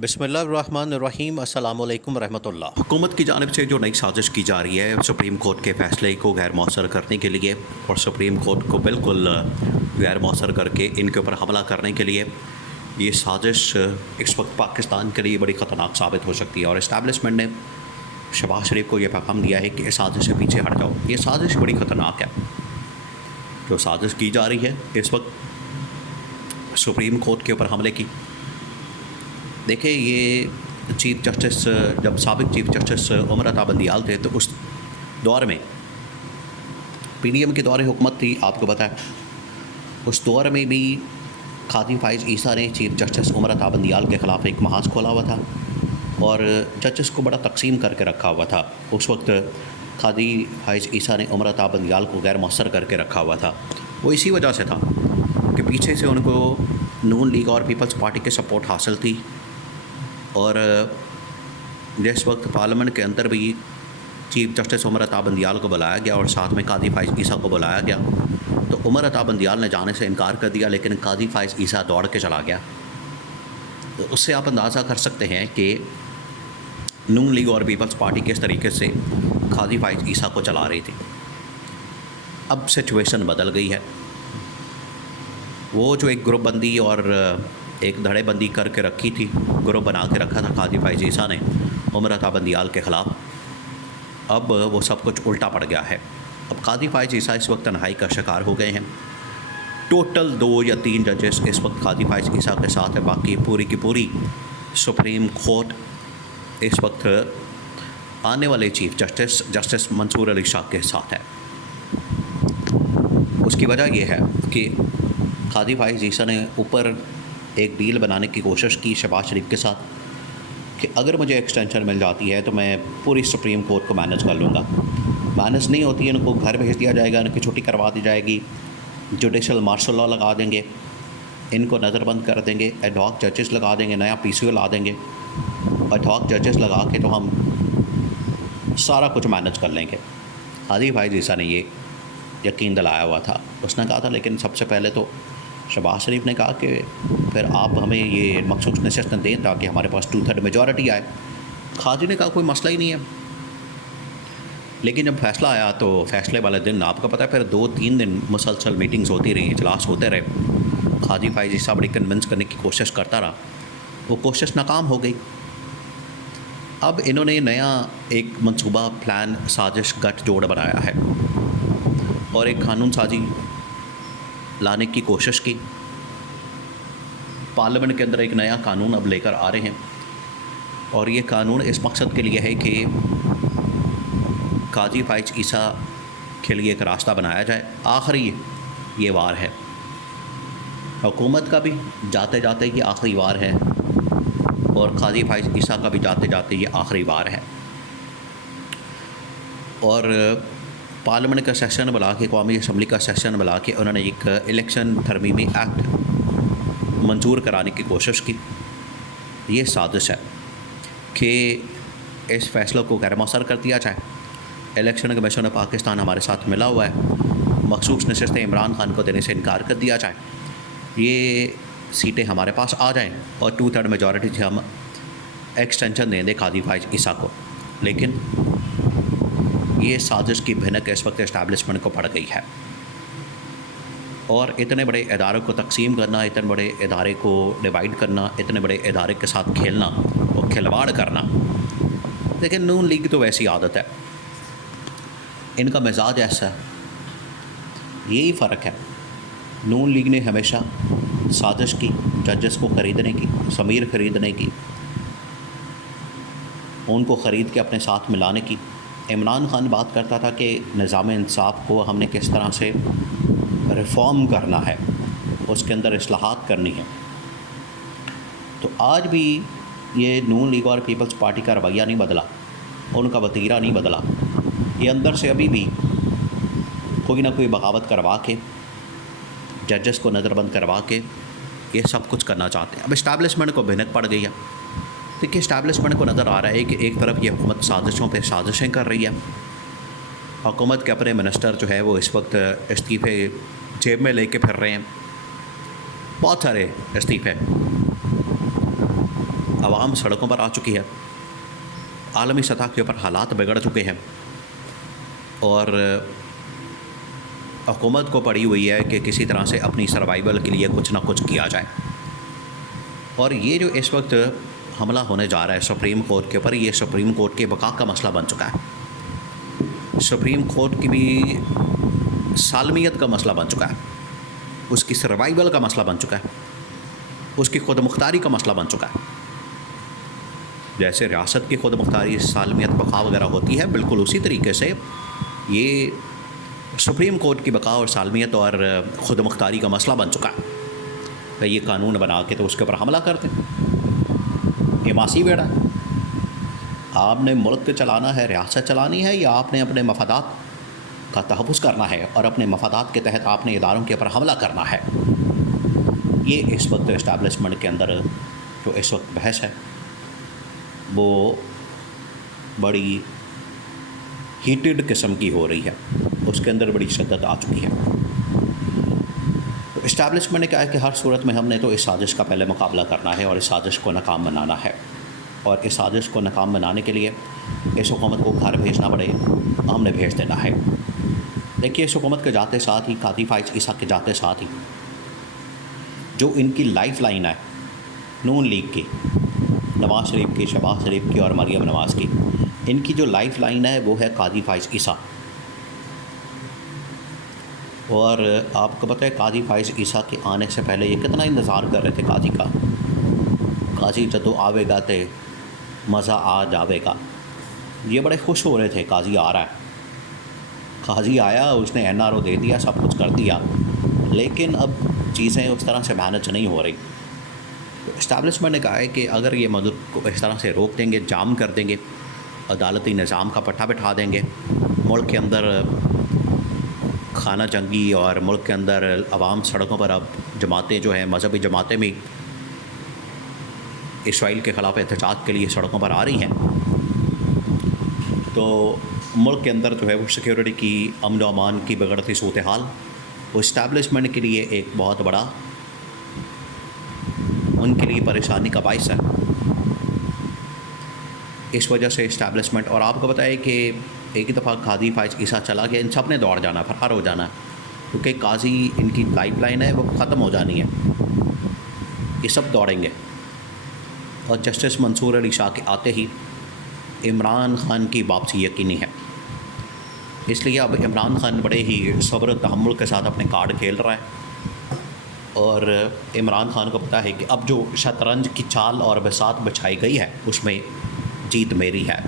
बिस्मिल्लाहिर्रहमानिर्रहीम अस्सलामु अलैकुम रहमतुल्लाह। हुकूमत की जानिब से जो नई साजिश की जा रही है सुप्रीम कोर्ट के फ़ैसले को गैर मौसर करने के लिए और सुप्रीम कोर्ट को बिल्कुल गैर मौसर करके इनके ऊपर हमला करने के लिए, ये साजिश इस वक्त पाकिस्तान के लिए बड़ी ख़तरनाक साबित हो सकती है। और इस्टेब्लिशमेंट ने शहबाज शरीफ को ये पैगाम दिया है कि इस साजिश से पीछे हट जाओ। ये साजिश बड़ी ख़तरनाक है जो साजिश की जा रही है इस वक्त सुप्रीम कोर्ट के ऊपर हमले की। देखिए, ये चीफ़ जस्टिस जब साबिक चीफ़ जस्टिस उमर अता बंदियाल थे तो उस दौर में पीडीएम के दौर हुकूमत थी, आपको पता है। उस दौर में भी कादी फ़ाइज़ ईसा ने चीफ़ जस्टिस उमर अता बंदियाल के ख़िलाफ़ एक महाज खोला हुआ था और जजेस को बड़ा तकसीम करके रखा हुआ था। उस वक्त कादी फ़ाइज़ ईसा ने उमर अता बंदियाल को गैर मौसर करके रखा हुआ था। वो इसी वजह से था कि पीछे से उनको नून लीग और पीपल्स पार्टी की सपोर्ट हासिल थी और जिस वक्त पार्लियामेंट के अंदर भी चीफ़ जस्टिस उमर अता बंदियाल को बुलाया गया और साथ में कादी फ़ाइज़ ईसा को बुलाया गया तो उमर अता बंदियाल ने जाने से इनकार कर दिया, लेकिन कादी फ़ाइज़ ईसा दौड़ के चला गया। तो उससे आप अंदाज़ा कर सकते हैं कि नून लीग और पीपल्स पार्टी किस तरीके से कादी फ़ाइज़ ईसा को चला रही थी। अब सिचुएशन बदल गई है। वो जो एक ग्रुप बंदी और एक धड़ेबंदी करके रखी थी, ग्रुप बना के रखा था कादी फ़ाइज़ ईसा ने उमर अता बंदियाल के ख़िलाफ़, अब वो सब कुछ उल्टा पड़ गया है। अब कादी फ़ाइज़ ईसा इस वक्त तन्हाई का शिकार हो गए हैं। टोटल 2 या 3 जजेस इस वक्त कादी फ़ाइज़ ईसा के साथ है, बाकी पूरी की पूरी सुप्रीम कोर्ट इस वक्त आने वाले चीफ़ जस्टिस मंसूर अली शाह के साथ है। उसकी वजह यह है कि कादी फ़ाइज़ ईसा ने ऊपर एक डील बनाने की कोशिश की शहबाज शरीफ के साथ कि अगर मुझे एक्सटेंशन मिल जाती है तो मैं पूरी सुप्रीम कोर्ट को मैनेज कर लूँगा। मैनेज नहीं होती है, इनको घर भेज दिया जाएगा, इनकी छुट्टी करवा दी जाएगी, जुडिशल मार्शल लॉ लगा देंगे, इनको नज़रबंद कर देंगे, एडहॉक जजेस लगा देंगे, नया पीसीओ ला देंगे। एडहॉक जजेस लगा के तो हम सारा कुछ मैनेज कर लेंगे। कादी फ़ाइज़ ईसा ने ये यकीन दिलाया हुआ था। उसने कहा था, लेकिन सबसे पहले तो शहबाज शरीफ ने कहा कि फिर आप हमें ये मखसूस नशस्तें दें ताकि हमारे पास 2/3 मेजॉरिटी आए। खाजी ने कहा कोई मसला ही नहीं है। लेकिन जब फैसला आया तो फैसले वाले दिन आपको पता है फिर 2-3 दिन मुसलसल मीटिंग्स होती रही, इजलास होते रहे। कादी फ़ाइज़ ईसा बड़ी कन्विंस करने की कोशिश करता रहा, वो कोशिश नाकाम हो गई। अब इन्होंने नया एक मंसूबा प्लान साजिश गठजोड़ बनाया है और एक कानून साजी लाने की कोशिश की। पार्लियामेंट के अंदर एक नया कानून अब लेकर आ रहे हैं और ये कानून इस मकसद के लिए है कि कादी फ़ाइज़ ईसा के लिए एक रास्ता बनाया जाए। आखिरी ये वार है हुकूमत का भी, जाते जाते ये आखिरी वार है, और कादी फ़ाइज़ ईसा का भी जाते जाते ये आखिरी वार है। और पार्लियामेंट का सेशन बुला के, कौमी असम्बली का सेशन बुला के उन्होंने एक इलेक्शन तरमीमी एक्ट मंजूर कराने की कोशिश की। ये साजिश है कि इस फ़ैसले को गैर मौसर कर दिया जाए। इलेक्शन कमीशन ऑफ पाकिस्तान हमारे साथ मिला हुआ है, मखसूस नशस्तें इमरान खान को देने से इनकार कर दिया जाए, ये सीटें हमारे पास आ जाएँ और 2/3 मेजॉरिटी से हम एक्सटेंशन दें कादी फ़ाइज़ ईसा को। लेकिन ये साजिश की भनक इस वक्त इस्टेब्लिशमेंट को पड़ गई है और इतने बड़े इदारों को तकसीम करना, इतने बड़े इदारे को डिवाइड करना, इतने बड़े इदारे के साथ खेलना और खिलवाड़ करना। लेकिन नून लीग तो वैसी आदत है, इनका मिजाज ऐसा है। यही फ़र्क है, नून लीग ने हमेशा साजिश की जजेस को ख़रीदने की, ज़मीर ख़रीदने की, उनको ख़रीद के अपने साथ मिलाने की। इमरान खान बात करता था कि निज़ाम इंसाफ़ को हमने किस तरह से रिफ़ॉर्म करना है, उसके अंदर इस्लाहात करनी है। तो आज भी ये नून लीग और पीपल्स पार्टी का रवैया नहीं बदला, उनका वतीरा नहीं बदला। ये अंदर से अभी भी कोई ना कोई बगावत करवा के, जजेस को नज़रबंद करवा के ये सब कुछ करना चाहते हैं। अब इस्टेब्लिशमेंट को भनक पड़ गई है। देखिए, इस्टेब्लिशमेंट को नज़र आ रहा है कि एक तरफ ये हुकूमत साजिशों पे साजिशें कर रही है। हुकूमत के अपने मिनिस्टर जो है वो इस वक्त इस्तीफ़े जेब में लेके फिर रहे हैं, बहुत सारे इस्तीफ़े। आवाम सड़कों पर आ चुकी है, आलमी सतह के ऊपर हालात बिगड़ चुके हैं और हुकूमत को पड़ी हुई है कि किसी तरह से अपनी सर्वाइवल के लिए कुछ ना कुछ किया जाए। और ये जो इस वक्त हमला होने जा रहा है सुप्रीम कोर्ट के ऊपर, ये सुप्रीम कोर्ट के बका का मसला बन चुका है। सुप्रीम कोर्ट की भी सालमियत का मसला बन चुका है, उसकी सर्वाइवल का मसला बन चुका है, उसकी खुद मुख्तारी का मसला बन चुका है। जैसे रियासत की खुद मुख्तारी, सालमियत, बका वगैरह होती है, बिल्कुल उसी तरीके से ये सुप्रीम कोर्ट की बका और सालमियत और खुद मुख्तारी का मसला बन चुका है। तो ये कानून बना के तो उसके ऊपर हमला करते हैं। ये मासी बेड़ा है। आपने मुल्क चलाना है, रियासत चलानी है, या आपने अपने मफादात का तहफ़्फ़ुज़ करना है और अपने मफादात के तहत आपने इदारों के ऊपर हमला करना है। ये इस वक्त इस्टेब्लिशमेंट के अंदर जो इस वक्त बहस है वो बड़ी हीटेड किस्म की हो रही है, उसके अंदर बड़ी शिद्दत आ चुकी है। तो इस्टेब्लिशमेंट ने कहा है कि हर सूरत में हमने तो इस साजिश का पहले मुकाबला करना है और इस साजिश को नाकाम बनाना है, और इस साजिश को नाकाम बनाने के लिए इस हुकूमत को घर भेजना पड़े, हमने भेज देना है। देखिए, इस हुकूमत के जाते साथ ही, कादी फाइज ईसा के जाते साथ ही जो इनकी लाइफ लाइन है नून लीग की, नवाज शरीफ की, शहबाज शरीफ की और मरियम नवाज़ की, इनकी जो लाइफ लाइन है वो है कादी फाइज ईसा। और आपको पता है कादी फाइज ईसा के आने से पहले ये कितना इंतज़ार कर रहे थे काजी का। काजी जदों आवेगा तो मज़ा आ जावेगा। ये बड़े खुश हो रहे थे काजी आ रहा है। काजी आया, उसने NRO दे दिया, सब कुछ कर दिया, लेकिन अब चीज़ें उस तरह से मैनेज नहीं हो रही। तो इस्टेब्लिशमेंट ने कहा है कि अगर ये मदद को इस तरह से रोक देंगे, जाम कर देंगे, अदालती निज़ाम का पट्टा बिठा देंगे, मुल्क के अंदर खाना जंगी और मुल्क के अंदर अवाम सड़कों पर अब जमातें जो हैं, मजहबी जमातें भी इसराइल के ख़िलाफ़ एहतजाज के लिए सड़कों पर आ रही हैं, तो मुल्क के अंदर जो है वो सिक्योरिटी की, अमन व अमान की बिगड़ती सूरत हाल वो इस्टेब्लिशमेंट के लिए एक बहुत बड़ा, उनके लिए परेशानी का बाइस है। इस वजह से इस्टेब्लिशमेंट, और आपको पता है कि एक ही दफ़ा कादी फाइज ईसा चला गया, इन सब ने दौड़ जाना, फरार हो जाना, क्योंकि काजी इनकी लाइफ लाइन है वो ख़त्म हो जानी है, ये सब दौड़ेंगे। और जस्टिस मंसूर अली शाह के आते ही इमरान ख़ान की वापसी यकीनी है। इसलिए अब इमरान ख़ान बड़े ही सब्र तहम्मुल के साथ अपने कार्ड खेल रहा है, और इमरान ख़ान को पता है कि अब जो शतरंज की चाल और बिसात बिछाई गई है उसमें जीत मेरी है।